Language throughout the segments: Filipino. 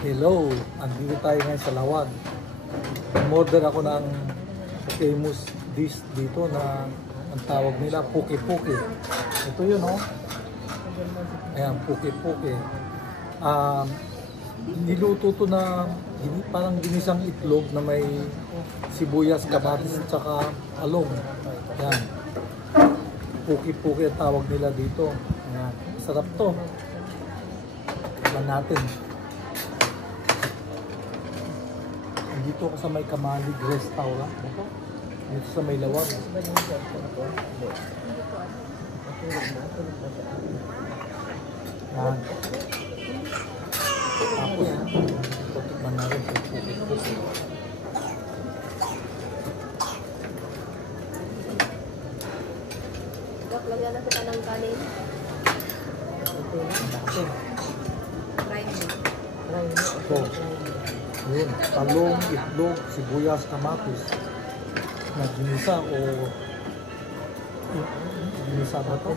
Hello, andito tayo ngayon sa Lawag. Umorder ako ng famous dish dito na ang tawag nila puki-puki. Ito yun, oh. Ayan, puki-puki. Niluto to na parang ginisang itlog na may sibuyas, kamatis at saka along. Ayan. Puki-puki ang tawag nila dito. Ayan. Sarap to. Tignan natin. Dito ako sa may Kamalig Restaurant. Dito sa may Lawag. Yan. Tapos, tutikman natin sa puki-puki. Lagyan na kita ng kanin. Try mo. Ito. Yun, talong, itlog, sibuyas, kamatis. Na ginisa o ginisa ba ito?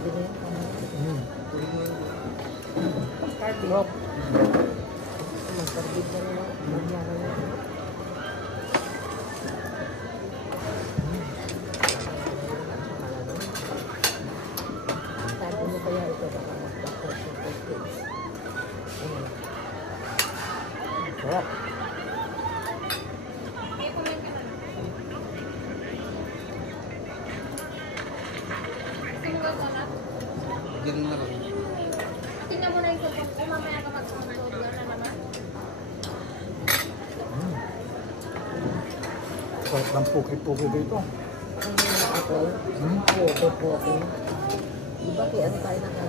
Sarap. Sarap. Ganun na rin. Tingnan mo na yung support ko, mamaya ka mag-upload na naman. Sarap ng puki-puki dito. Diba kaya ano tayo na